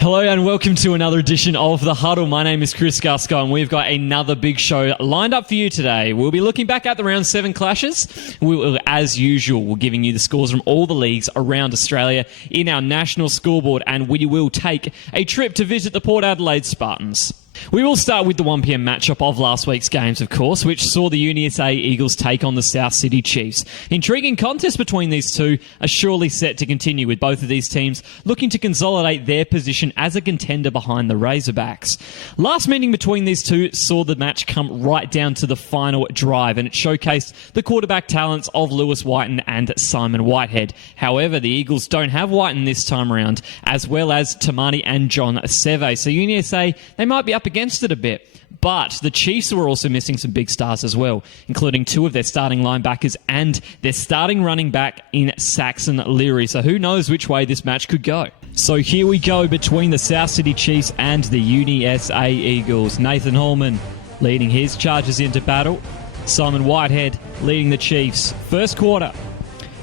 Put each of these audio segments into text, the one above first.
Hello and welcome to another edition of The Huddle. My name is Chris Guscott and we've got another big show lined up for you today. We'll be looking back at the round 7 clashes. We will, as usual, we're giving you the scores from all the leagues around Australia in our national scoreboard, and we will take a trip to visit the Port Adelaide Spartans. We will start with the 1pm matchup of last week's games, of course, which saw the Uni SA Eagles take on the South Sydney Chiefs. Intriguing contest between these two are surely set to continue, with both of these teams looking to consolidate their position as a contender behind the Razorbacks. Last meeting between these two saw the match come right down to the final drive, and it showcased the quarterback talents of Lewis Whiten and Simon Whitehead. However, the Eagles don't have Whiten this time around, as well as Tamani and John Seve, so Uni SA, they might be up against it a bit. But the Chiefs were also missing some big stars as well, including two of their starting linebackers and their starting running back in Saxon Leary. So who knows which way this match could go. So here we go between the South Sydney Chiefs and the Uni SA Eagles. Nathan Holman leading his Chargers into battle. Simon Whitehead leading the Chiefs. First quarter.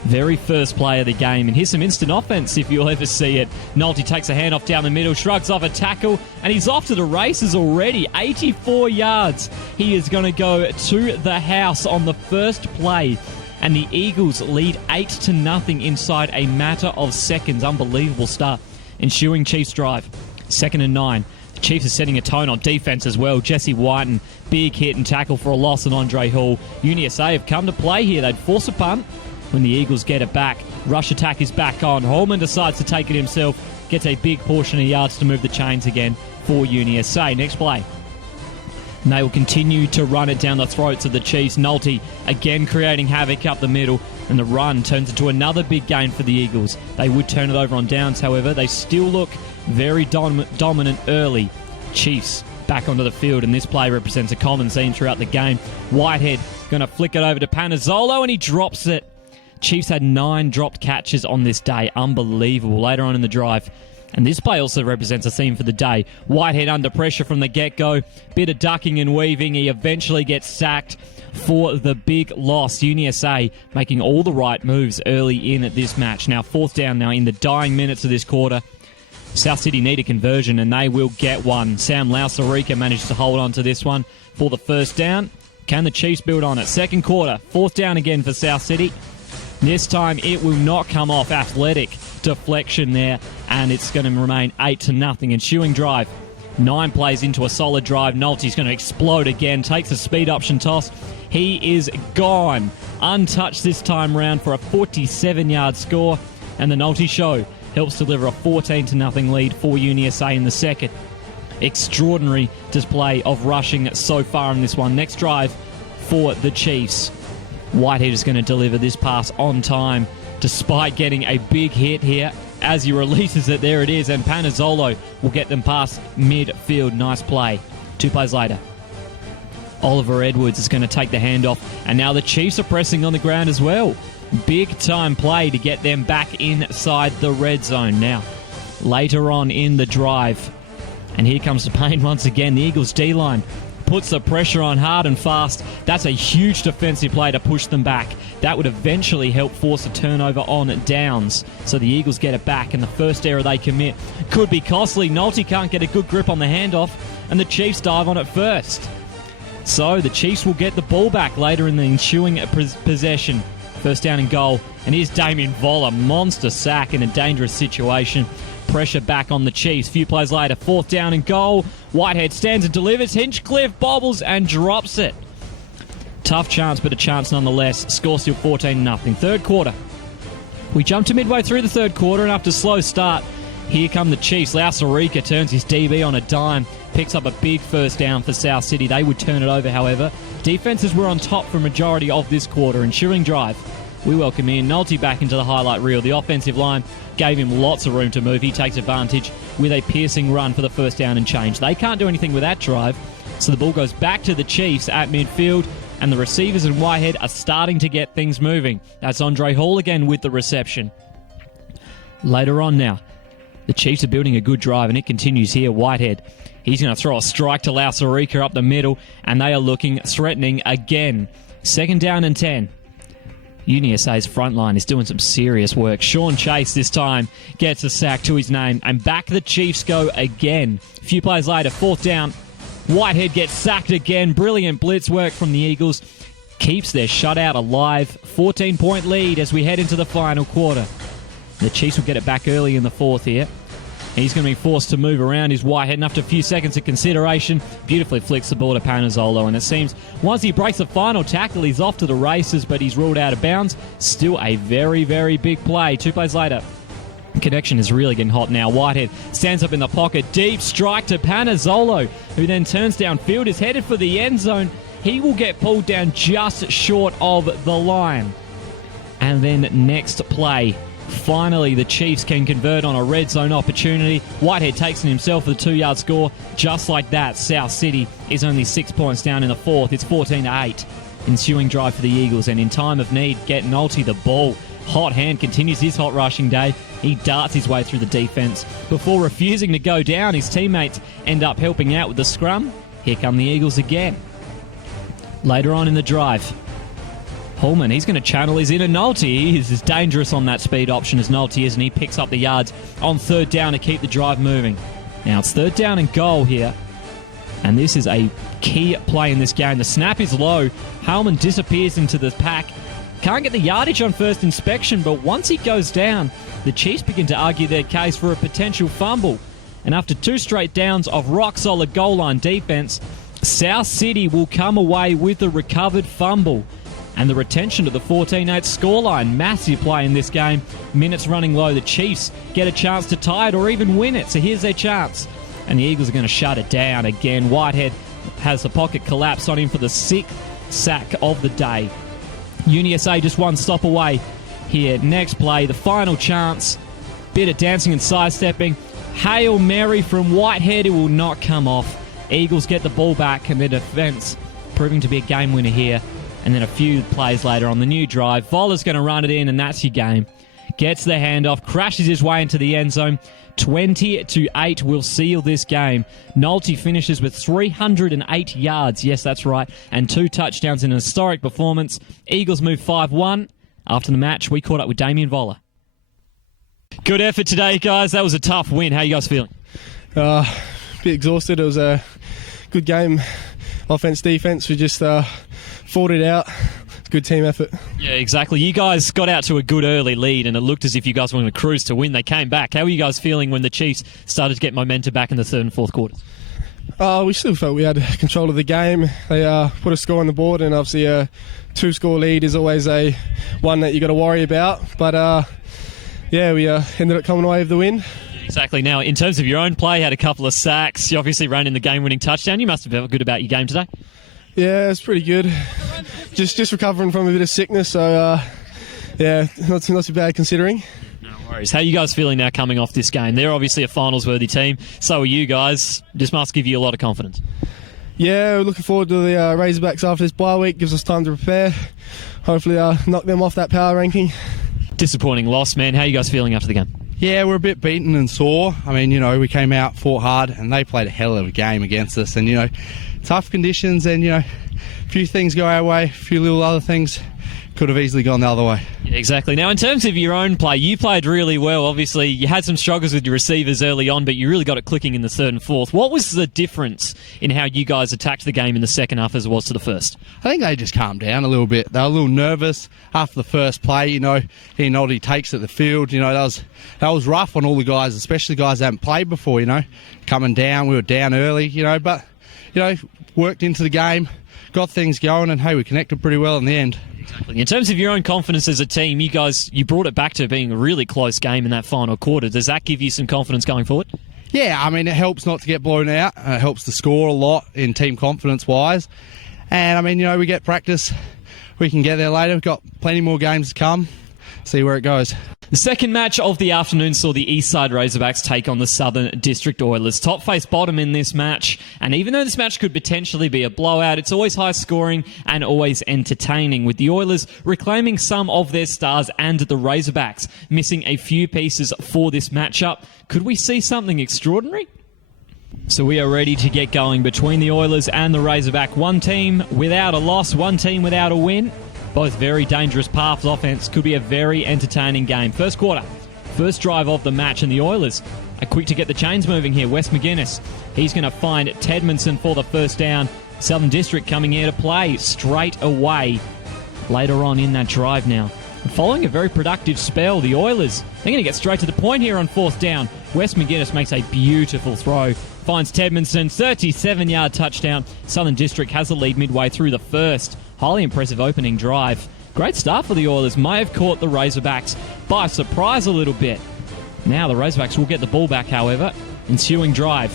Very first play of the game, and here's some instant offense if you'll ever see it. Nolte takes a handoff down the middle, shrugs off a tackle, and he's off to the races already. 84 yards. He is going to go to the house on the first play, and the Eagles lead 8-0 inside a matter of seconds. Unbelievable start. Ensuing Chiefs drive. 2nd and 9. The Chiefs are setting a tone on defense as well. Jesse Whiten, big hit and tackle for a loss on Andre Hall. Uni SA have come to play here. They'd force a punt. When the Eagles get it back, rush attack is back on. Holman decides to take it himself, gets a big portion of yards to move the chains again for Uni SA. Next play. And they will continue to run it down the throats of the Chiefs. Nolte again creating havoc up the middle, and the run turns into another big gain for the Eagles. They would turn it over on downs, however. They still look very dominant early. Chiefs back onto the field, and this play represents a common theme throughout the game. Whitehead going to flick it over to Panazzolo, and he drops it. Chiefs had 9 dropped catches on this day. Unbelievable. Later on in the drive. And this play also represents a theme for the day. Whitehead under pressure from the get-go. Bit of ducking and weaving. He eventually gets sacked for the big loss. Uni SA making all the right moves early in at this match. Now 4th down now in the dying minutes of this quarter. South City need a conversion, and they will get one. Sam Lausarica manages to hold on to this one for the first down. Can the Chiefs build on it? Second quarter. 4th down again for South City. This time it will not come off. Athletic deflection there, and it's going to remain 8-0. Ensuing drive. 9 plays into a solid drive. Nolte's going to explode again. Takes a speed option toss. He is gone. Untouched this time round for a 47-yard score, and the Nolte show helps deliver a 14-0 lead for Uni SA in the second. Extraordinary display of rushing so far in this one. Next drive for the Chiefs. Whitehead is going to deliver this pass on time, despite getting a big hit here. As he releases it, there it is, and Panazzolo will get them past midfield. Nice play. 2 plays later. Oliver Edwards is going to take the handoff, and now the Chiefs are pressing on the ground as well. Big time play to get them back inside the red zone. Now, later on in the drive, and here comes the pain once again. The Eagles D-line puts the pressure on hard and fast. That's a huge defensive play to push them back. That would eventually help force a turnover on downs. So the Eagles get it back, and the first error they commit could be costly. Nolte can't get a good grip on the handoff, and the Chiefs dive on it first. So the Chiefs will get the ball back later in the ensuing possession. First down and goal. And here's Damien Voller. Monster sack in a dangerous situation. Pressure back on the Chiefs. Few plays later, 4th down and goal. Whitehead stands and delivers. Hinchcliffe bobbles and drops it. Tough chance, but a chance nonetheless. Score still 14-0. Third quarter. We jump to midway through the third quarter, and after a slow start, here come the Chiefs. Lausarica turns his DB on a dime. Picks up a big first down for South City. They would turn it over, however. Defenses were on top for a majority of this quarter. Ensuing drive. We welcome in Nolte back into the highlight reel. The offensive line gave him lots of room to move. He takes advantage with a piercing run for the first down and change. They can't do anything with that drive, so the ball goes back to the Chiefs at midfield, and the receivers and Whitehead are starting to get things moving. That's Andre Hall again with the reception. Later on now, the Chiefs are building a good drive, and it continues here. Whitehead, he's going to throw a strike to Lausarica up the middle, and they are looking threatening again. 2nd down and 10. UniSA's front line is doing some serious work. Sean Chase this time gets a sack to his name, and back the Chiefs go again. A few plays later, 4th down. Whitehead gets sacked again. Brilliant blitz work from the Eagles. Keeps their shutout alive. 14-point lead as we head into the final quarter. The Chiefs will get it back early in the 4th here. He's going to be forced to move around his Whitehead, and after a few seconds of consideration, beautifully flicks the ball to Panazzolo, and it seems once he breaks the final tackle, he's off to the races, but he's ruled out of bounds. Still a very, very big play. 2 plays later, connection is really getting hot now. Whitehead stands up in the pocket, deep strike to Panazzolo, who then turns downfield, is headed for the end zone. He will get pulled down just short of the line. And then next play, finally, the Chiefs can convert on a red zone opportunity. Whitehead takes it himself for the 2-yard score. Just like that, South City is only 6 points down in the 4th. It's 14-8. Ensuing drive for the Eagles, and in time of need, get Nolte the ball. Hot Hand continues his hot rushing day. He darts his way through the defense. Before refusing to go down, his teammates end up helping out with the scrum. Here come the Eagles again. Later on in the drive, Pullman, he's going to channel his inner Nolte. He is as dangerous on that speed option as Nolte is, and he picks up the yards on 3rd down to keep the drive moving. Now it's 3rd down and goal here, and this is a key play in this game. The snap is low. Hellman disappears into the pack. Can't get the yardage on first inspection, but once he goes down, the Chiefs begin to argue their case for a potential fumble. And after 2 straight downs of rock-solid goal line defense, South City will come away with the recovered fumble and the retention of the 14-8 scoreline. Massive play in this game. Minutes running low. The Chiefs get a chance to tie it or even win it. So here's their chance. And the Eagles are going to shut it down again. Whitehead has the pocket collapse on him for the 6th sack of the day. UniSA just 1 stop away here. Next play, the final chance. Bit of dancing and sidestepping. Hail Mary from Whitehead. It will not come off. Eagles get the ball back, and their defense proving to be a game winner here. And then a few plays later on the new drive, Voller's going to run it in, and that's your game. Gets the handoff, crashes his way into the end zone. 20-8 will seal this game. Nolte finishes with 308 yards. Yes, that's right. And 2 touchdowns in an historic performance. Eagles move 5-1. After the match, we caught up with Damien Voller. Good effort today, guys. That was a tough win. How are you guys feeling? A bit exhausted. It was a good game. Offense, defense, we just fought it out. Good team effort. Yeah, exactly. You guys got out to a good early lead, and it looked as if you guys were going to cruise to win. They came back. How were you guys feeling when the Chiefs started to get momentum back in the 3rd and 4th quarters? We still felt we had control of the game. They put a score on the board, and obviously a 2-score lead is always one that you got to worry about. But we ended up coming away with the win. Exactly. Now, in terms of your own play, had a couple of sacks. You obviously ran in the game-winning touchdown. You must have felt good about your game today. Yeah, it's pretty good. Just recovering from a bit of sickness, so not too bad considering. No worries. How are you guys feeling now coming off this game? They're obviously a finals-worthy team. So are you guys. This must give you a lot of confidence. Yeah, we're looking forward to the Razorbacks after this bye week. Gives us time to prepare. Hopefully knock them off that power ranking. Disappointing loss, man. How are you guys feeling after the game? Yeah, we're a bit beaten and sore. I mean, we came out, fought hard, and they played a hell of a game against us. And, tough conditions, and, a few things go our way, a few little other things could have easily gone the other way. Yeah, exactly. Now, in terms of your own play, you played really well. Obviously, you had some struggles with your receivers early on, but you really got it clicking in the 3rd and 4th. What was the difference in how you guys attacked the game in the second half as it was to the first? I think they just calmed down a little bit. They were a little nervous after the first play. He Nolte takes at the field. That was rough on all the guys, especially guys that haven't played before. Coming down, we were down early. But worked into the game, got things going, and hey, we connected pretty well in the end. Exactly. In terms of your own confidence as a team, you brought it back to being a really close game in that final quarter. Does that give you some confidence going forward? Yeah, I mean, it helps not to get blown out. It helps to score a lot in team confidence-wise. And, I mean, we get practice. We can get there later. We've got plenty more games to come. See where it goes. The second match of the afternoon saw the Eastside Razorbacks take on the Southern District Oilers. Top face bottom in this match, and even though this match could potentially be a blowout, it's always high scoring and always entertaining, with the Oilers reclaiming some of their stars and the Razorbacks missing a few pieces for this matchup. Could we see something extraordinary? So we are ready to get going between the Oilers and the Razorback. One team without a loss, one team without a win. Both very dangerous paths offense. Could be a very entertaining game. First quarter, first drive of the match, and the Oilers are quick to get the chains moving here. Wes McGuinness, he's going to find Tedmondson for the first down. Southern District coming here to play straight away later on in that drive now. And following a very productive spell, the Oilers, they're going to get straight to the point here on fourth down. Wes McGuinness makes a beautiful throw. Finds Tedmondson, 37-yard touchdown. Southern District has the lead midway through the first. Highly impressive opening drive. Great start for the Oilers. May have caught the Razorbacks by surprise a little bit. Now the Razorbacks will get the ball back, however. Ensuing drive.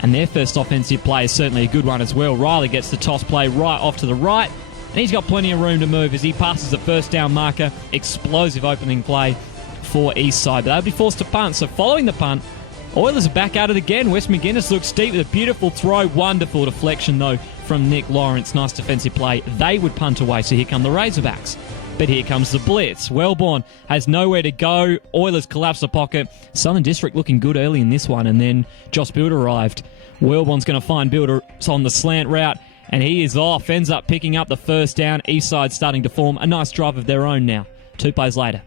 And their first offensive play is certainly a good one as well. Riley gets the toss play right off to the right. And he's got plenty of room to move as he passes the first down marker. Explosive opening play for Eastside. But they'll be forced to punt. So following the punt, Oilers are back at it again. Wes McGuinness looks deep with a beautiful throw. Wonderful deflection, though, from Nick Lawrence. Nice defensive play. They would punt away, so here come the Razorbacks. But here comes the blitz. Wellborn has nowhere to go. Oilers collapse the pocket. Southern District looking good early in this one, and then Josh Build arrived. Wellborn's going to find Builder on the slant route, and he is off. Ends up picking up the first down. Eastside starting to form a nice drive of their own now. 2 plays later.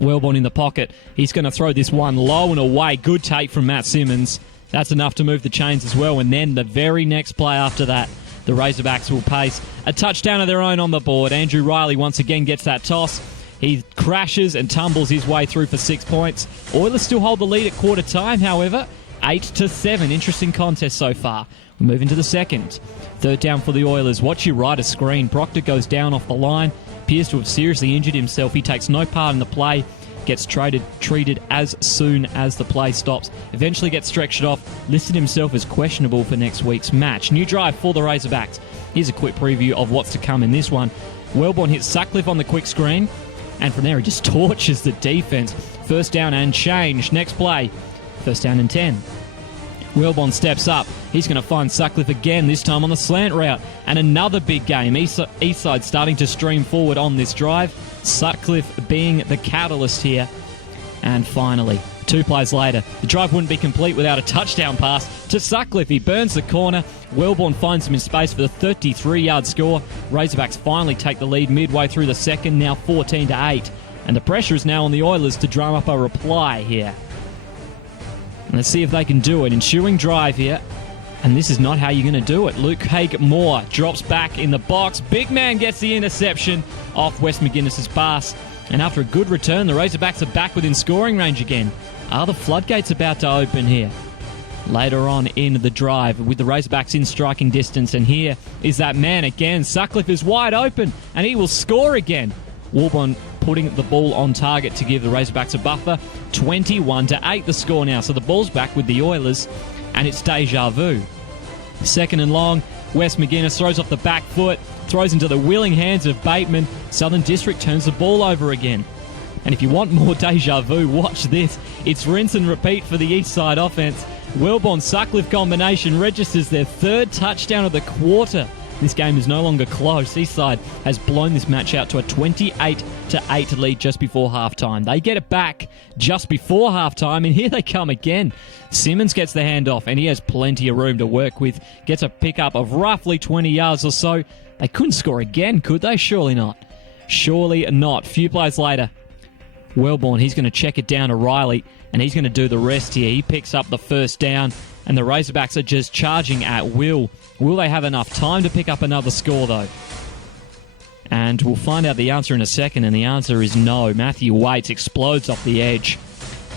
Wellborn in the pocket. He's going to throw this one low and away. Good take from Matt Simmons. That's enough to move the chains as well. And then the very next play after that, the Razorbacks will pace a touchdown of their own on the board. Andrew Riley once again gets that toss. He crashes and tumbles his way through for 6 points. Oilers still hold the lead at quarter time, however. 8-7. Interesting contest so far. We move into the second. Third down for the Oilers. Watch your right of screen. Proctor goes down off the line. Appears to have seriously injured himself. He takes no part in the play. Gets treated as soon as the play stops. Eventually gets stretched off. Listed himself as questionable for next week's match. New drive for the Razorbacks. Here's a quick preview of what's to come in this one. Wellborn hits Sutcliffe on the quick screen. And from there he just torches the defense. First down and change. Next play. First down and 10. Wellborn steps up. He's going to find Sutcliffe again, this time on the slant route. And another big game. Eastside starting to stream forward on this drive. Sutcliffe being the catalyst here. And finally, 2 plays later, the drive wouldn't be complete without a touchdown pass to Sutcliffe. He burns the corner. Wellborn finds him in space for the 33-yard score. Razorbacks finally take the lead midway through the second, now 14-8. And the pressure is now on the Oilers to drum up a reply here. Let's see if they can do it. Ensuing drive here. And this is not how you're going to do it. Luke Haig-Moore drops back in the box. Big man gets the interception off Wes McGuinness' pass. And after a good return, the Razorbacks are back within scoring range again. Are the floodgates about to open here? Later on in the drive, with the Razorbacks in striking distance. And here is that man again. Sutcliffe is wide open, and he will score again. Wellborn putting the ball on target to give the Razorbacks a buffer. 21-8 the score now. So the ball's back with the Oilers, and it's deja vu. Second and long. Wes McGuinness throws off the back foot, throws into the willing hands of Bateman. Southern District turns the ball over again. And if you want more deja vu, watch this. It's rinse and repeat for the Eastside offense. Wellborn-Sutcliffe combination registers their third touchdown of the quarter. This game is no longer close. Eastside has blown this match out to a 28-8 lead just before halftime. They get it back just before halftime, and here they come again. Simmons gets the handoff, and he has plenty of room to work with. Gets a pickup of roughly 20 yards or so. They couldn't score again, could they? Surely not. Surely not. Few plays later, Wellborn, he's going to check it down to Riley, and he's going to do the rest here. He picks up the first down, and the Razorbacks are just charging at will. Will they have enough time to pick up another score, though? And we'll find out the answer in a second, and the answer is no. Matthew Waits explodes off the edge,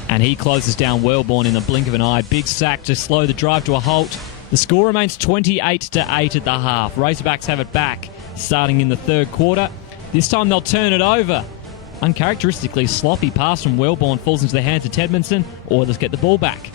and he closes down Wellborn in the blink of an eye. Big sack to slow the drive to a halt. The score remains 28-8 at the half. Razorbacks have it back starting in the third quarter. This time they'll turn it over. Uncharacteristically sloppy pass from Wellborn falls into the hands of Tedmondson. Oilers get the ball back.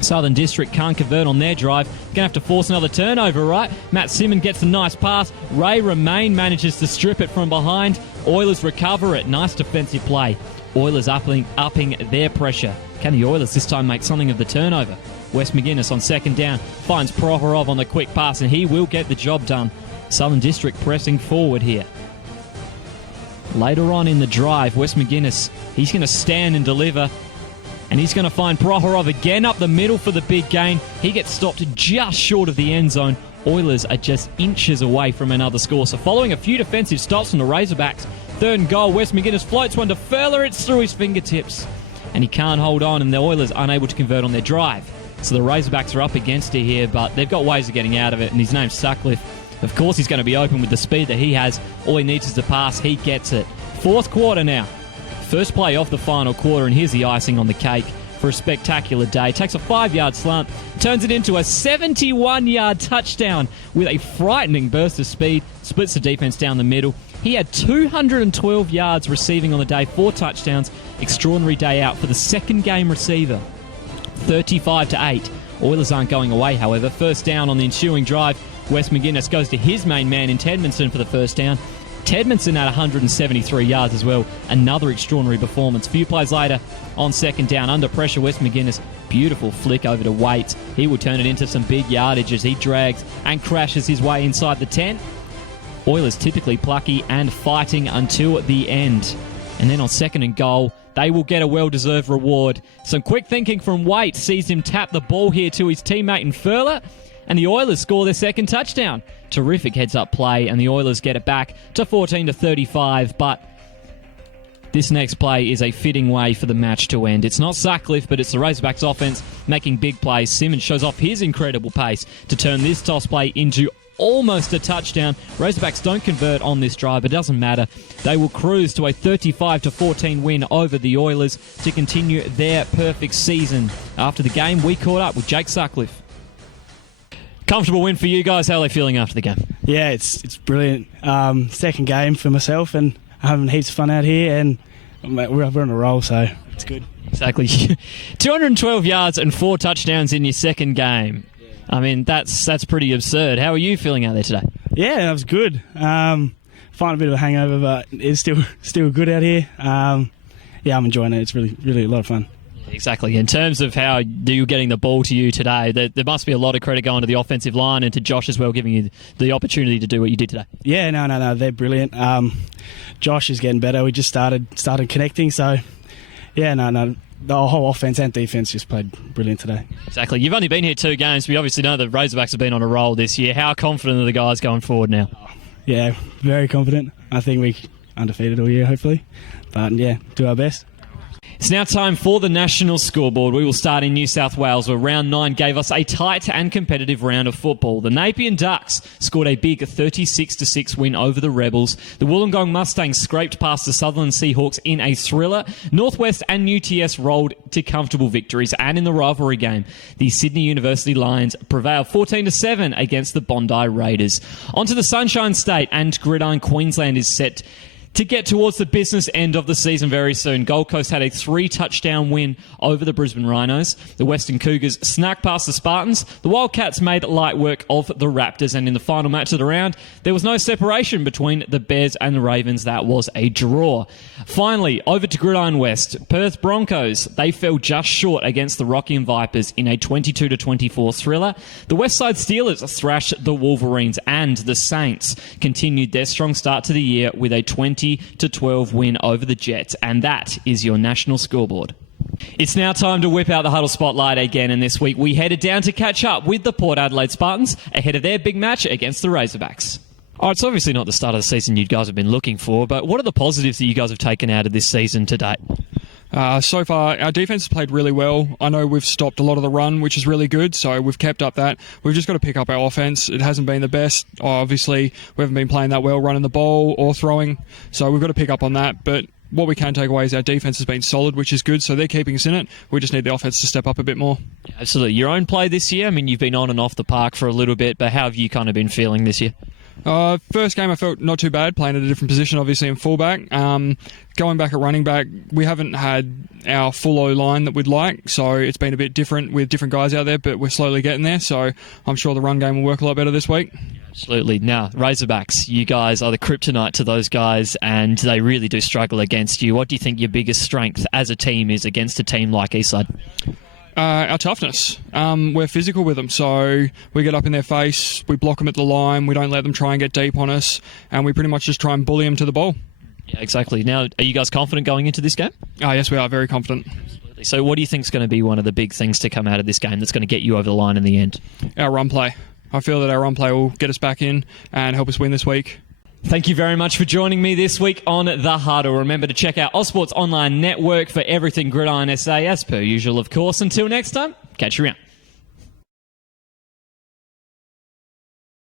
Southern District can't convert on their drive. Going to have to force another turnover, right? Matt Simmons gets a nice pass. Ray Romaine manages to strip it from behind. Oilers recover it. Nice defensive play. Oilers upping their pressure. Can the Oilers this time make something of the turnover? Wes McGuinness on second down finds Prohorov on the quick pass, and he will get the job done. Southern District pressing forward here. Later on in the drive, Wes McGuinness, he's going to stand and deliver. And he's going to find Prohorov again up the middle for the big gain. He gets stopped just short of the end zone. Oilers are just inches away from another score. So following a few defensive stops from the Razorbacks, 3rd and goal, Wes McGuinness floats one to Furler. It's through his fingertips, and he can't hold on, and the Oilers unable to convert on their drive. So the Razorbacks are up against it here, but they've got ways of getting out of it, and his name's Sutcliffe. Of course he's going to be open with the speed that he has. All he needs is the pass. He gets it. 4th quarter now. First play off the final quarter, and here's the icing on the cake for a spectacular day. Takes a 5-yard slant, turns it into a 71-yard touchdown with a frightening burst of speed, splits the defense down the middle. He had 212 yards receiving on the day, 4 touchdowns. Extraordinary day out for the second game receiver. 35-8. Oilers aren't going away, however. First down on the ensuing drive. Wes McGuinness goes to his main man in Tedmondson for the first down. Tedmondson at 173 yards as well. Another extraordinary performance. Few plays later on second down, under pressure, Wes McGuinness, beautiful flick over to Waits. He will turn it into some big yardage as he drags and crashes his way inside the 10. Oilers typically plucky and fighting until the end. And then on 2nd and goal, they will get a well-deserved reward. Some quick thinking from Waits sees him tap the ball here to his teammate in Furler, and the Oilers score their second touchdown. Terrific heads-up play, and the Oilers get it back to 14-35, but this next play is a fitting way for the match to end. It's not Sutcliffe, but it's the Razorbacks offense making big plays. Simmons shows off his incredible pace to turn this toss play into almost a touchdown. Razorbacks don't convert on this drive, but it doesn't matter. They will cruise to a 35-14 win over the Oilers to continue their perfect season. After the game, we caught up with Jake Sutcliffe. Comfortable win for you guys. How are they feeling after the game? Yeah, it's brilliant. Second game for myself, and I'm having heaps of fun out here, and we're on a roll, so it's good. Exactly. 212 yards and 4 touchdowns in your second game. I mean, that's pretty absurd. How are you feeling out there today? Yeah, that was good. Find a bit of a hangover, but it's still good out here. Yeah, I'm enjoying it. It's really a lot of fun. Exactly. In terms of how you're getting the ball to you today, there must be a lot of credit going to the offensive line and to Josh as well, giving you the opportunity to do what you did today. Yeah, no, they're brilliant. Josh is getting better. We just started connecting, so yeah, no. The whole offense and defense just played brilliant today. Exactly. You've only been here 2 games. We obviously know the Razorbacks have been on a roll this year. How confident are the guys going forward now? Yeah, very confident. I think we're undefeated all year, hopefully. But yeah, do our best. It's now time for the national scoreboard. We will start in New South Wales, where round 9 gave us a tight and competitive round of football. The Napier Ducks scored a big 36-6 win over the Rebels. The Wollongong Mustangs scraped past the Sutherland Seahawks in a thriller. Northwest and UTS rolled to comfortable victories, and in the rivalry game, the Sydney University Lions prevailed 14-7 against the Bondi Raiders. Onto the Sunshine State, and Gridiron Queensland is set to get towards the business end of the season very soon. Gold Coast had a 3-touchdown win over the Brisbane Rhinos. The Western Cougars snuck past the Spartans. The Wildcats made light work of the Raptors. And in the final match of the round, there was no separation between the Bears and the Ravens. That was a draw. Finally, over to Gridiron West. Perth Broncos, they fell just short against the Rockingham Vipers in a 22-24 thriller. The Westside Steelers thrashed the Wolverines, and the Saints continued their strong start to the year with a 20-12 win over the Jets, and that is your national scoreboard. It's now time to whip out the Huddle spotlight again, and this week we headed down to catch up with the Port Adelaide Spartans ahead of their big match against the Razorbacks. Oh, it's obviously not the start of the season you guys have been looking for, but what are the positives that you guys have taken out of this season to date? So far, our defence has played really well. I know we've stopped a lot of the run, which is really good, so we've kept up that. We've just got to pick up our offence. It hasn't been the best. Obviously, we haven't been playing that well running the ball or throwing, so we've got to pick up on that. But what we can take away is our defence has been solid, which is good, so they're keeping us in it. We just need the offence to step up a bit more. Yeah, absolutely. Your own play this year, I mean, you've been on and off the park for a little bit, but how have you kind of been feeling this year? First game I felt not too bad, playing at a different position, obviously in fullback. Going back at running back, we haven't had our full O-line that we'd like, so it's been a bit different with different guys out there, but we're slowly getting there, so I'm sure the run game will work a lot better this week. Absolutely. Now, Razorbacks, you guys are the kryptonite to those guys, and they really do struggle against you. What do you think your biggest strength as a team is against a team like Eastside? Our toughness. We're physical with them, so we get up in their face, we block them at the line, we don't let them try and get deep on us, and we pretty much just try and bully them to the ball. Yeah, exactly. Now, are you guys confident going into this game? Yes, we are very confident. Absolutely. So what do you think is going to be one of the big things to come out of this game that's going to get you over the line in the end? Our run play. I feel that our run play will get us back in and help us win this week. Thank you very much for joining me this week on The Huddle. Remember to check out Aussport's online network for everything Gridiron SA, as per usual, of course. Until next time, catch you around.